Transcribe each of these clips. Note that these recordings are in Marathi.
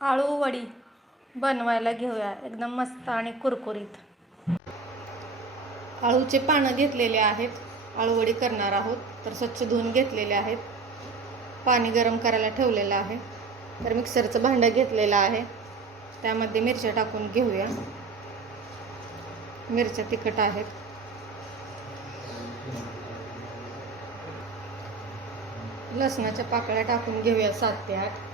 आळू वडी बनवायला घेऊया. एकदम मस्त आणि कुरकुरीत. आळूचे पानं घेतलेले आहेत. आळूवडी करणार आहोत. तर स्वच्छ धुवून घेतलेले आहेत. पाणी गरम करायला ठेवलेलं आहे. तर मिक्सरचं भांडं घेतलेलं आहे. त्यामध्ये मिरच्या टाकून घेऊया. मिरच्या तिखट आहेत. लसणाच्या पाकळ्या टाकून घेऊया सात ते आठ.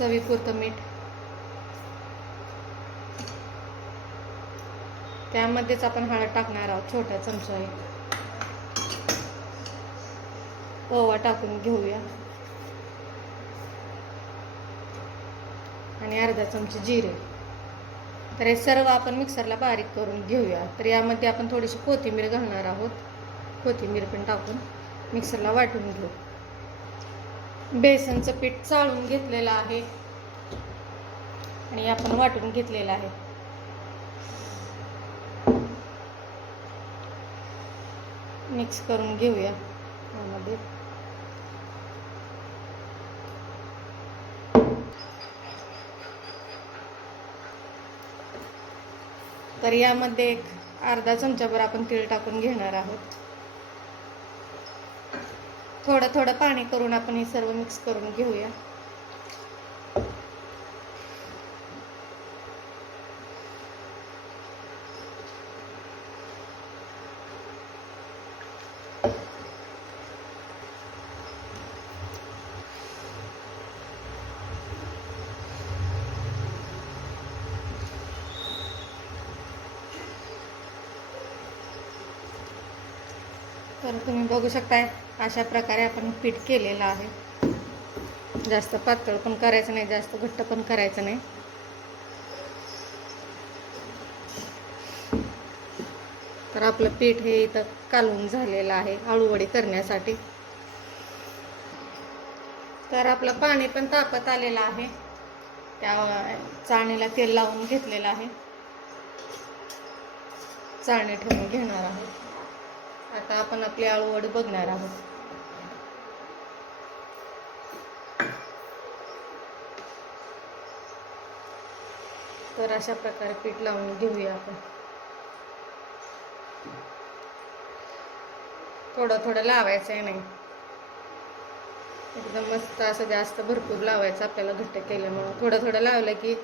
चवीपुरतं मीठ. त्यामध्येच आपण हळद टाकणार आहोत छोट्या चमचाने. ओवा टाकून घेऊया. आणि अर्धा चमचे जिरे. तर हे सर्व आपण मिक्सरला बारीक करून घेऊया. तर यामध्ये आपण थोडीशी कोथिंबीर घालणार आहोत. कोथिंबीर पण टाकून मिक्सरला वाटून घेऊ. बेसनचं पीठ चाळून घेतलेलं आहे. आणि आपण वाटून घेतलेलं आहे. मिक्स करून घेऊया यामध्ये. तर यामध्ये एक अर्धा चमचाभर आपण तीळ टाकून घेणार आहोत. थोडं थोडं पाणी करून आपण हे सर्व मिक्स करून घेऊया. तर तुम्ही बघू शकताय अशा प्रकारे आपण पीठ केलेलं आहे. जास्त पातळ पण करायचं नाही जास्त घट्ट पण करायचं नाही. तर आपलं पीठ हे इथं कालवून झालेलं आहे आळूवडी करण्यासाठी. तर आपलं पाणी पण तापत आलेलं आहे. त्या चाळणीला तेल लावून घेतलेलं आहे. चाळणी ठेवून घेणार आहोत आपण आपली आळूवडी बघणार आहोत. तर अशा प्रकारे पीठ लावून घेऊया आपण. थोडं थोडं लावायचं आहे नाही. एकदम मस्त असं जास्त भरपूर लावायचं आपल्याला घट्ट केल्यामुळं. थोडं थोडं लावलं की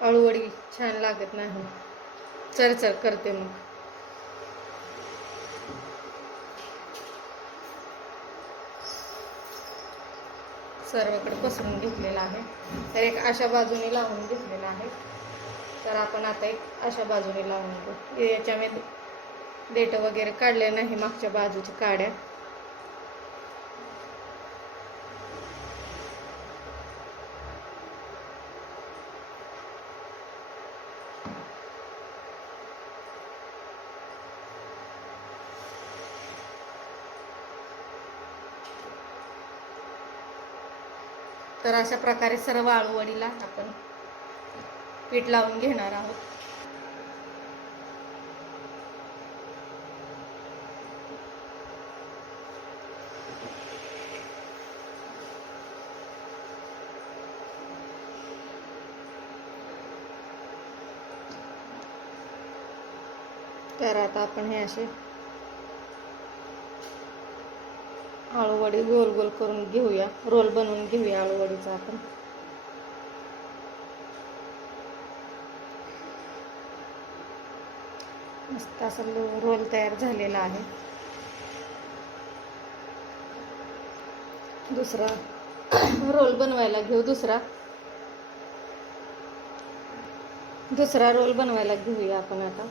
अळूवडी छान लागत नाही. चरचर करते मग. सर्वकडे पसरून घेतलेला आहे. तर एक अशा बाजूने लावून घेतलेला आहे. तर आपण आता एक अशा बाजूने लावून घेऊ. याच्यामध्ये देठ वगैरे काढले नाही मागच्या बाजूच्या काड्या. तर अशा प्रकारे सर्व आळूवडीला आपण पीठ लावून घेणार आहोत. तर आता आपण हे असे आळूवडी गोल गोल करून घेऊया. रोल बनवून घेऊया आळूवडीचा आपण. मस्त असं लो- रोल तयार झालेला आहे. दुसरा रोल बनवायला घेऊ दुसरा. दुसरा रोल बनवायला घेऊया आपण आता.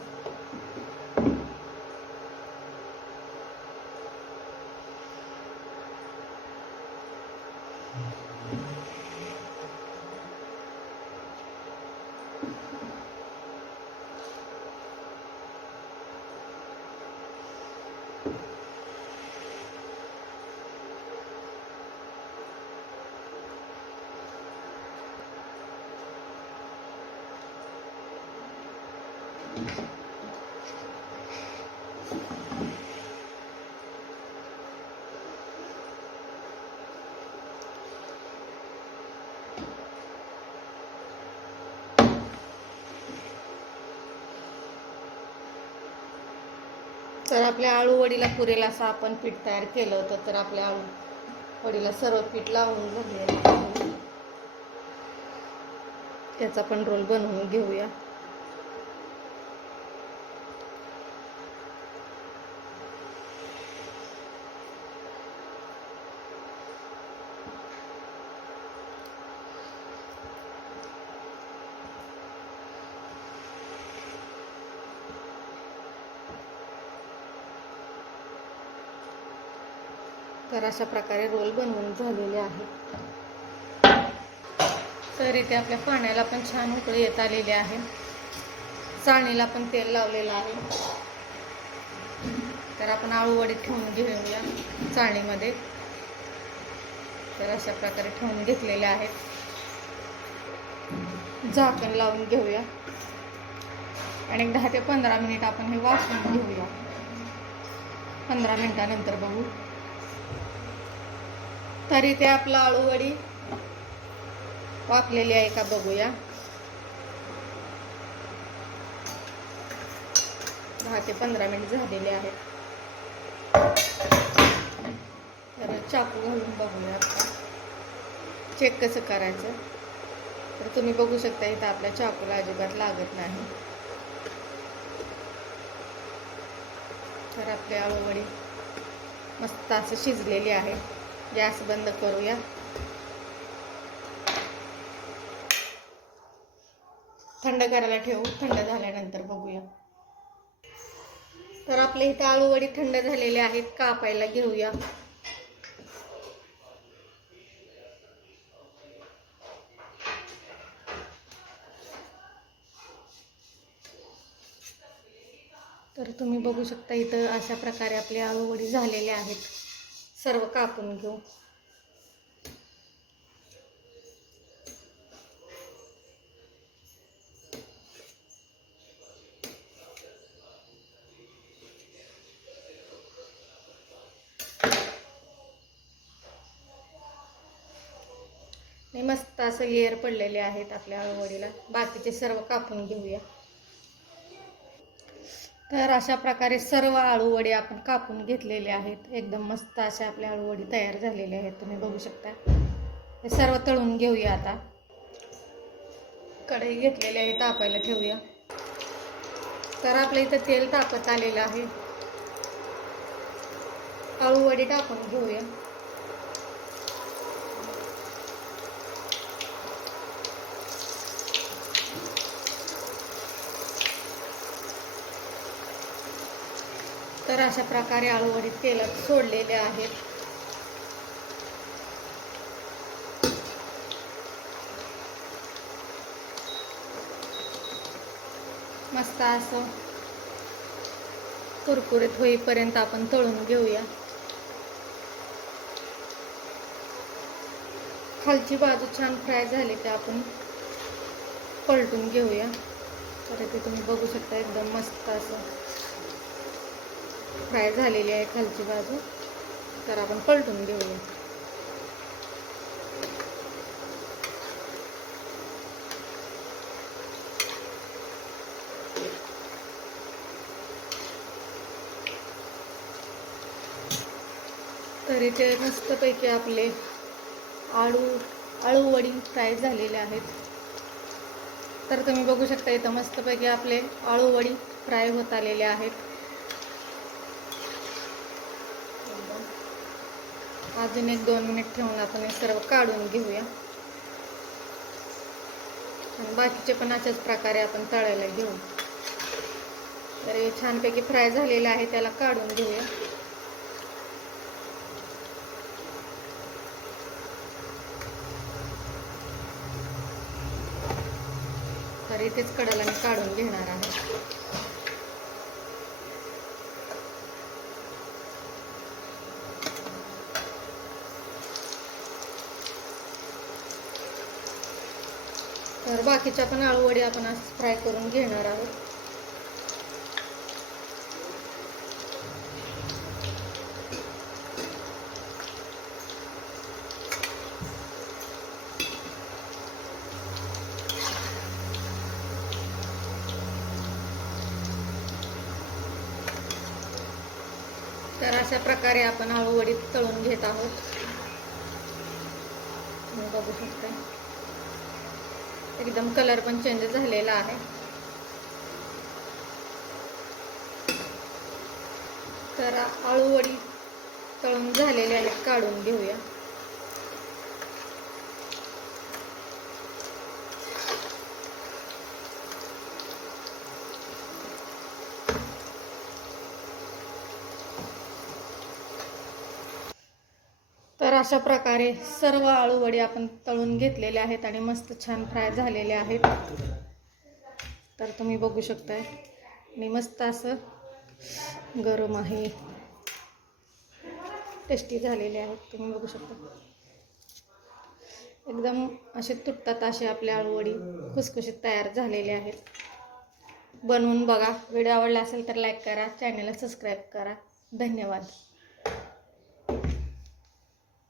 तर आपल्या आळू वडीला पुरेल असं आपण पीठ तयार केलं होतं तर आपल्या आळू वडीला सर्व पीठ लावून घेऊया. त्याचा पण रोल बनवून घेऊया. तर अशा प्रकारे रोल बनवून झालेले आहेत तर इथे आपल्या पाण्याला पण छान उकळी येत आलेली आहे. चाळणीला पण तेल लावलेलं आहे. तर आपण आळूवडी ठेवून घेऊया चाळणीमध्ये. तर अशा प्रकारे ठेवून घेतलेले आहेत झाकण लावून घेऊया. आणि एक दहा ते पंधरा मिनिट आपण हे वाफवून घेऊया. पंधरा मिनिटानंतर बघू. तरी ते आपलं आळूवडी वाफलेली आहे का बघूया. दहा ते पंधरा मिनिट झालेले आहेत. तर चाकू घालून बघूया. चेक कसं करायचं? तर तुम्ही बघू शकता इथं आपल्या चाकूला अजिबात लागत नाही. तर आपली आळूवडी मस्त असं शिजलेली आहे. गॅस बंद करूया. थंड करायला ठेवू थंड झाल्यानंतर बघूया. तर आपल्या इथं आळूवडी थंड झालेले आहेत कापायला घेऊया. तर तुम्ही बघू शकता इथं अशा प्रकारे आपले आळूवडी झालेले आहेत. सर्व कापून घेऊ. मस्त असं लेअर पडलेले आहेत आपल्या आळूवडीला. बाकीचे सर्व कापून घेऊया. तर अशा प्रकारे सर्व आळूवडी आपण कापून घेतलेले आहेत. एकदम मस्त अशा आपल्या आळूवडी तयार झालेल्या आहेत. तुम्ही बघू शकता. हे सर्व तळून घेऊया आता. कढई घेतलेली आहे तापायला ठेवूया. तर आपल्या इथं तेल तापत आलेलं आहे. आळूवडी टाकून घेऊया. तर अशा प्रकारे आळूवडी तेलात सोडलेले आहेत. मस्त असं कुरकुरीत होईपर्यंत आपण तळून घेऊया. खालची बाजू छान फ्राय झाली की आपण पलटून घेऊया. तर ते तुम्ही बघू शकता एकदम मस्त असं. फ्राय झालेली आहे खालची बाजू. तर आपण पलटून घेऊया. तर इथे मस्तपैकी आपले आळू आळूवडी फ्राय झालेले आहेत. तर तुम्ही बघू शकता इथं मस्तपैकी आपले आळूवडी फ्राय होत आलेले आहेत. अजून एक दोन मिनिट ठेवून आपण हे सर्व काढून घेऊया. आणि बाकीचे पण अशाच प्रकारे आपण तळायला घेऊ. तर हे छानपैकी फ्राय झालेलं आहे त्याला काढून घेऊया. तर इथेच कडाला मी काढून घेणार आहे. बाकीच्या पण आळूवडी आपण आज फ्राय करून घेणार आहोत. तर अशा प्रकारे आपण आळूवडी तळून घेत आहोत. बघू शकता. एकदम कलर पण चेंज झालेला आहे. तर आळूवडी तळून झालेले आहेत काढून घेऊया तर अशा प्रकारे सर्व आळूवडी आपण तळून घेतलेले आहेत आणि मस्त छान फ्राय झालेले आहेत. तर तुम्ही बघू शकताय आणि मस्त असं गरम आहे. टेस्टी झालेले आहेत तुम्ही बघू शकता. एकदम असे तुटतात असे आपल्या आळूवडी खुसखुशीत तयार झालेले आहेत. बनवून बघा व्हिडिओ आवडला असेल तर लाईक करा चॅनलला सबस्क्राईब करा. धन्यवाद.